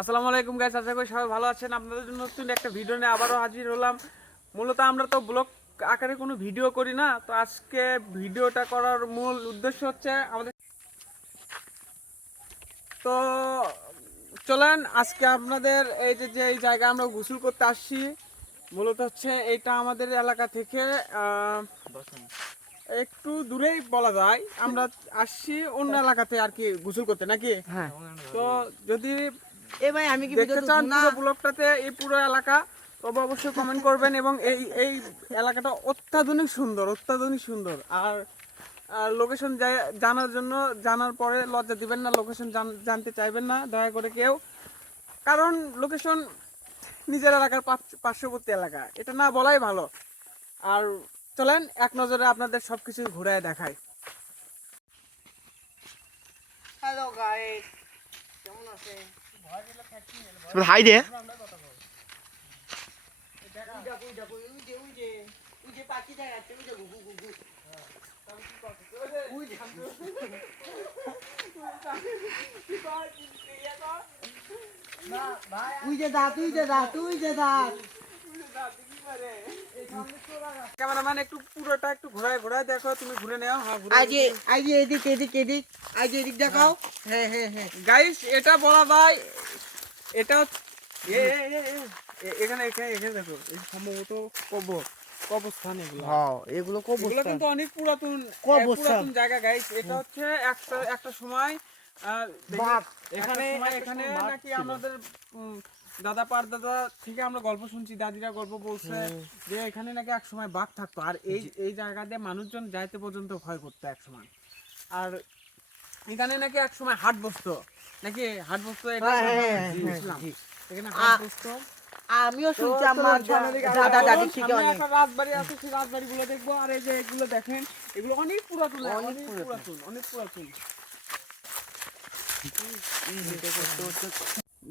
আসসালামু আলাইকুম গাইস, আশা করি সবাই ভালো আছেন। আপনাদের জন্য নতুন একটা ভিডিও নিয়ে আবারও হাজির হলাম। মূলত আমরা তো ব্লগ আকারে কোনো ভিডিও করি না, তো আজকে ভিডিওটা করার মূল উদ্দেশ্য হচ্ছে আমাদের, তো চলেন আজকে আপনাদের এই যে এই জায়গা আমরা গোসল করতে আসছি, মূলত হচ্ছে এটা আমাদের এলাকা থেকে একটু দূরেই বলা যায়। আমরা আসছি অন্য এলাকাতে আর কি গোসল করতে, নাকি? হ্যাঁ। তো যদি এ ভাই আমি কি দেখতে চান পুরো ব্লগটাতে, এই পুরো এলাকা, তবে অবশ্যই কমেন্ট করবেন। এবং এই এলাকাটা অত্যাধুনিক সুন্দর, অত্যাধুনিক সুন্দর। আর লোকেশন জানার পরে লজ্জা দিবেন না, লোকেশন জানতে চাইবেন না দয়া করে কেউ, কারণ লোকেশন নিজের এলাকার পার্শ্ববর্তী এলাকা, এটা না বলাই ভালো। আর চলেন এক নজরে আপনাদের সবকিছু ঘুরায় দেখাই। হ্যালো গাইস, কেমন আছেন? হাই দে পাখি দেখাচ্ছে, ওই যে ঘুঘু ঘুঘু। তুই যে দাঁত, তুই যে দাঁত, তুই যে দাঁত। ক্যামেরাম্যান একটু পুরোটা একটু ঘোরায় ঘোরায় দেখো, তুমি ঘুরে নাও। হ্যাঁ, আজ এদিক এদিক এদিক, আজ এদিক দেখাও। হ্যাঁ হ্যাঁ হ্যাঁ গাইস, এটা বলা যায়, এটা এখানে এখানে এখানে দেখো, এই সম্ভবত কবরস্থান এগুলো। হ্যাঁ, এগুলো এগুলো কিন্তু অনেক পুরাতন পুরাতন জায়গা গাইস। এটা হচ্ছে একটা সময় এখানে এখানে নাকি আমাদের দাদা দাদা থেকে আমরা গল্প শুনছি, দাদিরা গল্প বলছে যে এখানে নাকি এক সময় বাঘ থাকতো। আর এই জায়গা দিয়ে মানুষজন যাইতে পর্যন্ত ভয় করতো এক সময়। আর এখানে নাকি এক সময় হাট বসতো, নাকি হাট বসতো, এটা শুনছিলাম। এখানে হাট বসতো। আমিও শুনছি আমার দাদা দাদি থেকে অনেক। একটা রাজবাড়ি আছে, সেই রাজবাড়ি গুলো দেখবো। আর এই যে এগুলো দেখেন, এগুলো অনেক পুরাতন, অনেক পুরাতন, অনেক পুরাতন।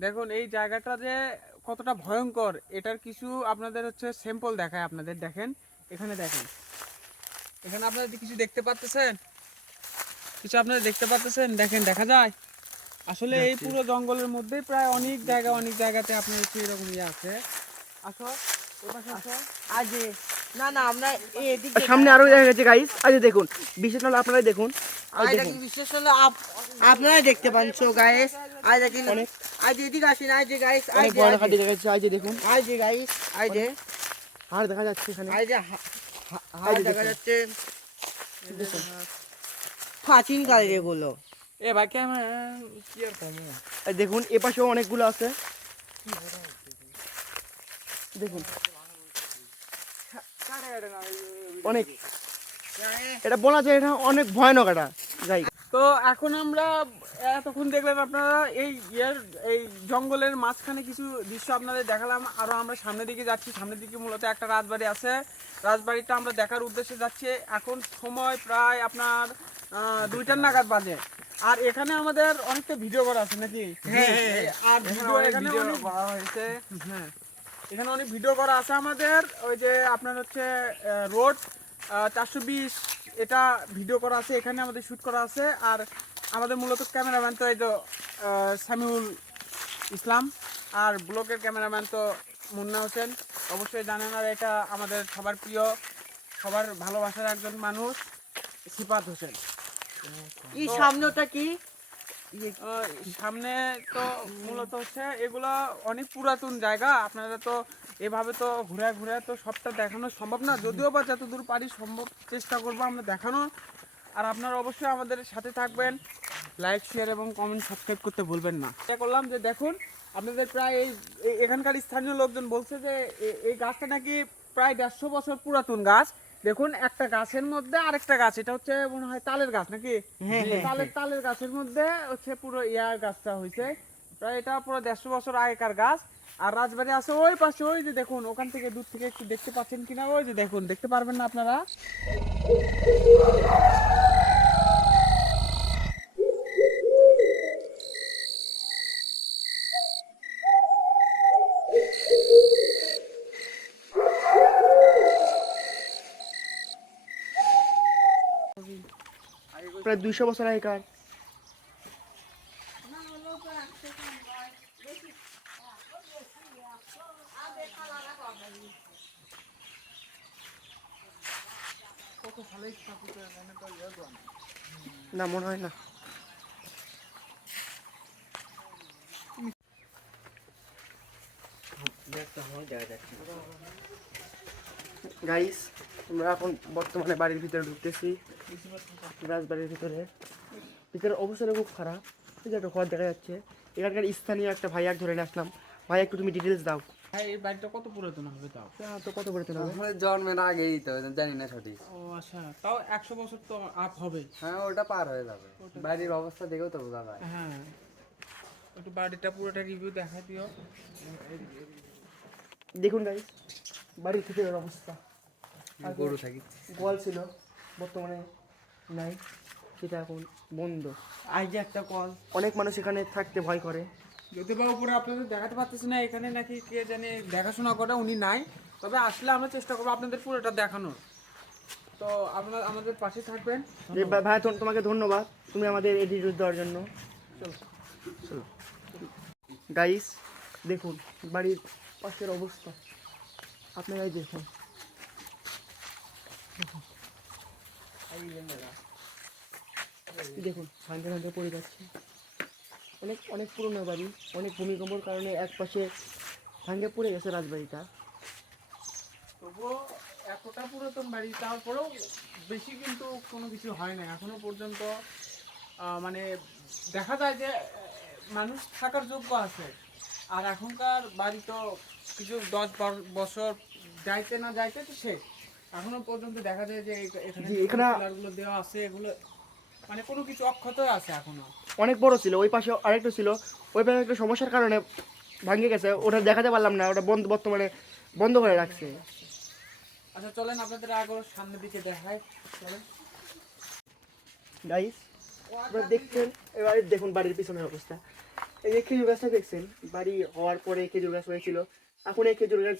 দেখুন এই জায়গাটা যে কতটা ভয়ঙ্কর, এটার কিছু আপনাদের হচ্ছে স্যাম্পল দেখায় আপনাদের। দেখেন এখানে, দেখেন এখানে আপনারা কিছু দেখতে পাচ্ছেন, কিছু আপনারা দেখতে পাচ্ছেন, দেখেন দেখা যায়। আসলে এই পুরো জঙ্গলের মধ্যে প্রায় অনেক জায়গাতে আপনার এরকম ইয়ে আছে। আসো এপাশে আসো। আজ না না, আমরা এদিক সামনে আরো জায়গা গেছে গাইস। আজ দেখুন, বিশেষ হলো আপনারাই দেখুন। বিশেষ হলো আপনারাই দেখতে পাচ্ছো গাইস। আজ দেখেন, আজ এদিক আসেন। আজ যে গাইস, অনেক বড় খাটি দেখা যাচ্ছে। আজ দেখুন, আজ যে গাইস, আজ যে আর দেখা যাচ্ছে এখানে, আজ যে হাড় দেখা যাচ্ছে। প্রাচীন কালের এগুলো। এ ভাই ক্যামেরা কি আর কমো। আর দেখুন এপাশেও অনেকগুলো আছে। দেখুন অনেক, এটা বলা যায় এটা অনেক ভয়ানক একটা জায়গা। তো এখন আমরা এতক্ষণ দেখলেন আপনারা এই জঙ্গলের মাঝখানে কিছু দৃশ্য আপনাদের দেখালাম। আরো আমরা সামনের দিকে যাচ্ছি, সামনের দিকে মূলত একটা রাজবাড়ি আছে, রাজবাড়িটা আমরা দেখার উদ্দেশ্যে যাচ্ছি। এখন সময় প্রায় আপনার 2টা নাগাদ বাজে। আর এখানে আমাদের অনেকটা ভিডিও করা আছে, নাকি? আর ভিডিও এখানে অনেক করা হয়েছে। হ্যাঁ, এখানে অনেক ভিডিও করা আছে আমাদের। ওই যে আপনার হচ্ছে রোড 420, এটা ভিডিও করা আছে, এখানে আমাদের শ্যুট করা আছে। আর আমাদের মূলত ক্যামেরাম্যান তো এই তো সামিউল ইসলাম, আর ব্লগের ক্যামেরাম্যান তো মুন্না হোসেন, অবশ্যই জানেন। আর এটা আমাদের সবার প্রিয়, সবার ভালোবাসার একজন মানুষ, সিফাত হোসেন। এই সামনেটা কি? সামনে তো মূলত হচ্ছে এগুলো অনেক পুরাতন জায়গা। আপনারা তো এভাবে তো ঘুরে ঘুরে তো সবটা দেখানো সম্ভব না, যদিও বা যতদূর পারি সম্ভব চেষ্টা করবো আমরা দেখানো। আর আপনারা অবশ্যই আমাদের সাথে থাকবেন, লাইক শেয়ার এবং কমেন্ট সাবস্ক্রাইব করতে ভুলবেন না। এটা করলাম যে দেখুন আপনাদের প্রায় এখানকার স্থানীয় লোকজন বলছে যে এই গাছটা নাকি প্রায় 150 বছর পুরাতন গাছ। দেখুন একটা গাছের মধ্যে আরেকটা গাছ, এটা হচ্ছে মনে হয় তালের গাছ, নাকি? তালের গাছের মধ্যে হচ্ছে পুরো ইয়ার গাছটা হয়েছে। প্রায় এটা পুরো 150 বছর আগেকার গাছ। আর রাজবাড়ি আছে ওই পাশে, ওই যে দেখুন, ওখান থেকে দূর থেকে একটু দেখতে পাচ্ছেন কিনা, ওই যে দেখুন, দেখতে পারবেন না আপনারা? প্রায় 200 বছর আগেকার। কত সালে স্থাপিত এখানে তো ইয়ে তো নেই। না মনে হয় না। গাইস আমরা এখন বর্তমানে বাড়ির ভিতরে ঢুকতেছি, রাজবাড়ির ভিতরে। ভিতরের অবস্থাটা খুব খারাপ, এই যে একটা ঘর দেখা যাচ্ছে। এখানকার স্থানীয় একটা ভাইয়াক ধরে নিয়ে আসলাম। ভাই একটু তুমি ডিটেলস দাও। ভাই এই বাড়িটা কত পুরাতন হবে তাও? তো কত করে হবে? আমাদের জন্মের আগেই তো জানি না সঠিক। ও আচ্ছা, তাও 100 বছর তো আপ হবে। হ্যাঁ ওটা পার হয়ে যাবে, বাড়ির অবস্থা দেখেও তো বোঝা যায়। হ্যাঁ, একটু বাড়িটা পুরোটা রিভিউ দেখা দিও। দেখুন গাইস বাড়ির ভিতরের অবস্থা। গরু থাকি গোয়াল ছিল, বর্তমানে নাই, সেটা এখন বন্ধ। এই যে একটা কল। অনেক মানুষ এখানে থাকতে ভয় করে। যদি বা উপরে আপনাদের দেখাতে পারতেছি না, এখানে নাকি কে জানে দেখাশোনা করে, উনি নাই। তবে আসলে আমরা চেষ্টা করবো আপনাদের পুরোটা দেখানোর। তো আপনারা আমাদের পাশে থাকবেন। যে ভাই তোমাকে ধন্যবাদ, তুমি আমাদের এডিট দেওয়ার জন্য। চলো গাইস দেখুন বাড়ির পাশের অবস্থা, আপনারাই দেখুন। দেখুন ভাঙতে ভাঙতে পড়ে যাচ্ছে। অনেক অনেক পুরনো বাড়ি, অনেক ভূমিকম্পর কারণে এক পাশে ভাঙে পড়ে গেছে রাজবাড়িটা। তবুও এতটা পুরাতন বাড়ি, তারপরেও বেশি কিন্তু কোনো কিছু হয় না এখনো পর্যন্ত। মানে দেখা যায় যে মানুষ থাকার যোগ্য আছে। আর এখনকার বাড়ি তো কিছু 10-12 বছর যাইতে না যাইতে তো শেষ। এখনো পর্যন্ত দেখা যায় যে এখানে জি, যে এখানে- পিলারগুলো দেওয়া আছে এগুলো মানে কোনো কিছু অক্ষত আছে এখনো। অনেক বড় ছিল, ওই পাশে আরেকটা ছিল, ওই পাশে একটা সমস্যার কারণে ভাঙে গেছে, ওটা দেখাতে পারলাম না, ওটা বন্ধ, বর্তমানে বন্ধ করে রাখছে। আচ্ছা চলেন আপনাদের আগে সামনের দিকে দেখায়, চলেন। গাইস আপনারা দেখছেন, এবারে দেখুন বাড়ির পিছনের অবস্থা। এই যে খেজুর গাছটা দেখছেন, বাড়ি হওয়ার পরে খেজুর গাছ হয়েছিল, এখন এই খেজুর গাছ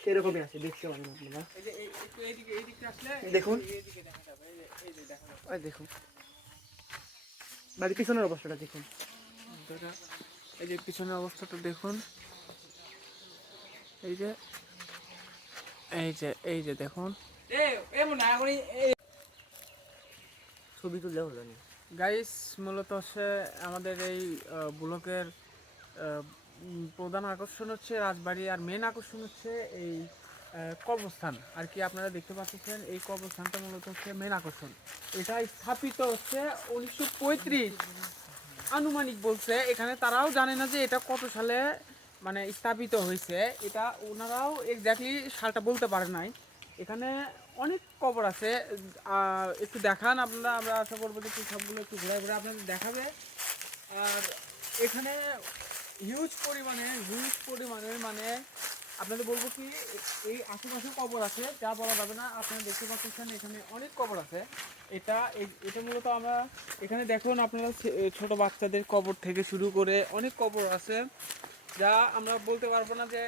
সেরকমই আছে, দেখতে পারেন আপনারা। এই যে একটু এইদিকে আসলে দেখুন। এইদিকে দেখা যাবে, এই যে দেখা যাবে। ওই দেখুন বাড়ির পিছনের অবস্থাটা দেখুন। এই যে পিছনের অবস্থাটা দেখুন, এই যে দেখুন। ছবি তুললে হলো না। গাইস মূলত হচ্ছে আমাদের এই ব্লকের প্রধান আকর্ষণ হচ্ছে রাজবাড়ি, আর মেন আকর্ষণ হচ্ছে এই কবরস্থান আর কি। আপনারা দেখতে পাচ্ছেন এই কবরস্থানটা মূলত হচ্ছে মেন আকর্ষণ। এটা স্থাপিত হচ্ছে 1935 আনুমানিক বলছে এখানে, তারাও জানে না যে এটা কত সালে মানে স্থাপিত হয়েছে। এটা ওনারাও এক্স্যাক্টলি সালটা বলতে পারে নাই। এখানে অনেক কবর আছে, একটু দেখান আপনারা, আমরা আশা করবো যে একটু সবগুলো একটু ঘুরে ঘুরে আপনাদের দেখাবে। আর এখানে হিউজ পরিমাণের মানে আপনাদের বলবো কি এই আশেপাশে কবর আছে, যা বলা যাবে না। আপনারা দেখতে পাচ্ছেন এখানে অনেক কবর আছে। এটা মূলত আমরা এখানে দেখুন আপনারা ছোট বাচ্চাদের কবর থেকে শুরু করে অনেক কবর আছে, যা আমরা বলতে পারবো না যে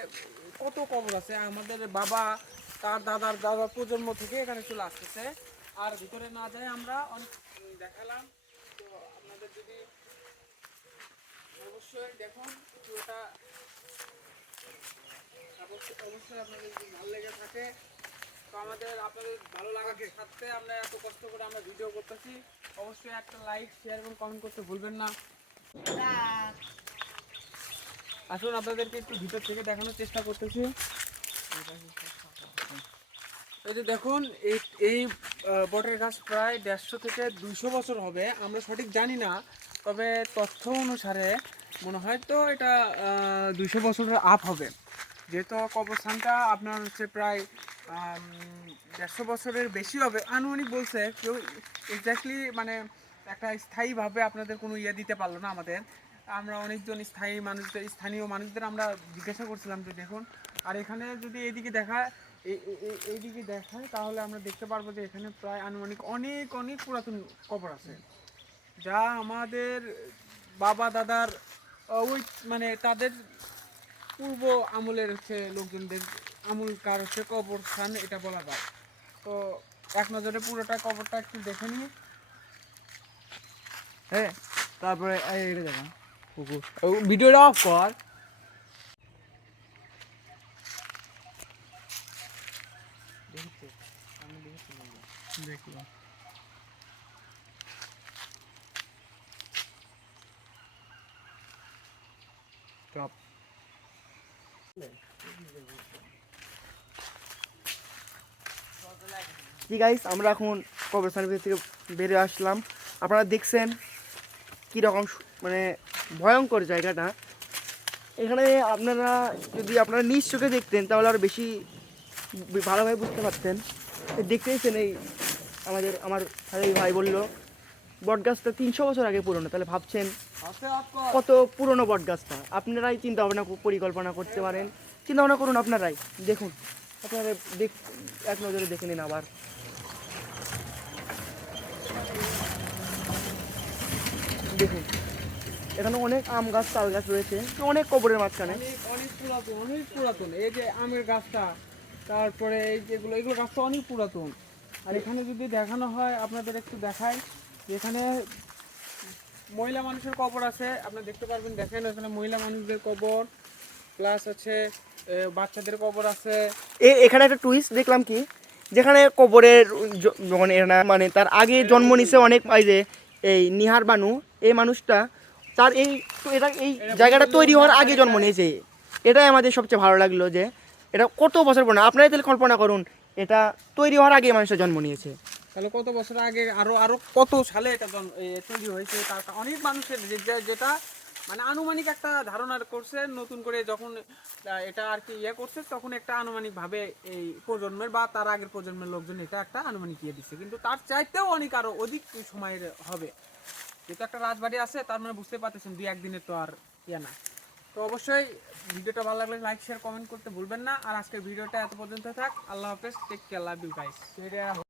কত কবর আছে। আমাদের বাবা তার দাদার প্রজন্ম থেকে এখানে চলে আসতেছে। আর ভিতরে না যায় আমরা অনেক দেখালাম। তো আপনাদের যদি অবশ্যই দেখুন পুরোটা, অবশ্যই আপনাদের যদি ভালো লেগে থাকে, তো আপনাদের ভালো লাগার সাথে আমরা এত কষ্ট করে আমরা ভিডিও করতেছি, অবশ্যই একটা লাইক শেয়ার এবং কমেন্ট করতে ভুলবেন না। আসুন আপনাদেরকে একটু ভিতর থেকে দেখানোর চেষ্টা করতেছি। এই যে দেখুন এই বটের গাছ প্রায় 150 থেকে 200 বছর হবে, আমরা সঠিক জানি না, তবে তথ্য অনুসারে মনে হয় তো এটা 200 বছরের আপ হবে। যেহেতু কবরস্থানটা আপনার হচ্ছে প্রায় 150 বছরের বেশি হবে আনুমানিক বলছে কেউ, এক্স্যাক্টলি মানে একটা স্থায়ীভাবে আপনাদের কোনো ইয়ে দিতে পারলো না আমাদের। আমরা অনেকজন স্থানীয় মানুষদের আমরা জিজ্ঞাসা করছিলাম যে দেখুন। আর এখানে যদি এইদিকে দেখায় তাহলে আমরা দেখতে পারবো যে এখানে প্রায় আনুমানিক অনেক অনেক পুরাতন কবর আছে, যা আমাদের বাবা দাদার ওই মানে তাদের পূর্ব আমলের হচ্ছে লোকজনদের আমলকার হচ্ছে কবরস্থান এটা বলা যায়। তো এক নজরে পুরোটা কবরটা একটু দেখে নিই। হ্যাঁ তারপরে এটা দেখা পুকুর ভিডিওটা অফ কর। দেখলাম টপ কি গাইস, আমরা এখন কবরস্থানের ভিতর থেকে বেরিয়ে আসলাম। আপনারা দেখছেন কীরকম মানে ভয়ঙ্কর জায়গাটা। এখানে আপনারা যদি আপনারা নিজ চোখে দেখতেন তাহলে আরও বেশি ভালোভাবে বুঝতে পারতেন। দেখতেইছেন এই আমার ভাই বললো বটগাছটা 300 বছর আগে পুরনো, তাহলে ভাবছেন কত পুরনো বটগাছটা। আপনারাই চিন্তা ভাবনা পরিকল্পনা করতে পারেন, চিন্তা ভাবনা করুন আপনারাই। দেখুন আপনারা এক নজরে দেখে নিন আবার। দেখুন এখানে অনেক আম গাছ তাল গাছ রয়েছে, অনেক কবরের মাঝখানে। অনেক পুরাতন, অনেক পুরাতন। এই যে আমের গাছটা, তারপরে এই যেগুলো, এগুলো গাছটা অনেক পুরাতন। আর এখানে যদি দেখানো হয় আপনাদের একটু দেখাই, এখানে মহিলা মানুষের কবর আছে, আপনারা দেখতে পারবেন। দেখেন এখানে মহিলা মানুষদের কবর, প্লাস আছে বাচ্চাদের কবর আছে। এখানে একটা টুইস্ট দেখলাম কি, যেখানে কবরের মানে তার আগে জন্ম নিছে অনেক, যে এই নিহার বানু এই মানুষটা তার এই জায়গাটা তৈরি হওয়ার আগে জন্ম নিয়েছে। এটাই আমাদের সবচেয়ে ভালো লাগলো যে এটা কত বছর পুরনো। আপনারাই তাহলে কল্পনা করুন, এটা তৈরি হওয়ার আগে মানুষটা জন্ম নিয়েছে। তাহলে কত বছর আগে, আরো কত সালে এটা তৈরি হয়েছে, তার অনেক মানুষের যেটা মানে আনুমানিক একটা ধারণা করছে। নতুন করে যখন এটা আর কি করছে, তখন একটা আনুমানিক ভাবে এই প্রজন্মের বা তার আগের প্রজন্মের লোকজন এটা একটা আনুমানিক দিচ্ছে, কিন্তু তার চাইতেও অনেক আরো অধিক সময়ের হবে। যেহেতু একটা রাজবাড়ি আছে, তার মানে বুঝতে পারতেছেন 2-1 দিনের তো আর না। তো অবশ্যই ভিডিওটা ভালো লাগলে লাইক শেয়ার কমেন্ট করতে ভুলবেন না। আর আজকের ভিডিওটা এত পর্যন্ত থাক। আল্লাহ হাফেজ, take care, love you guys.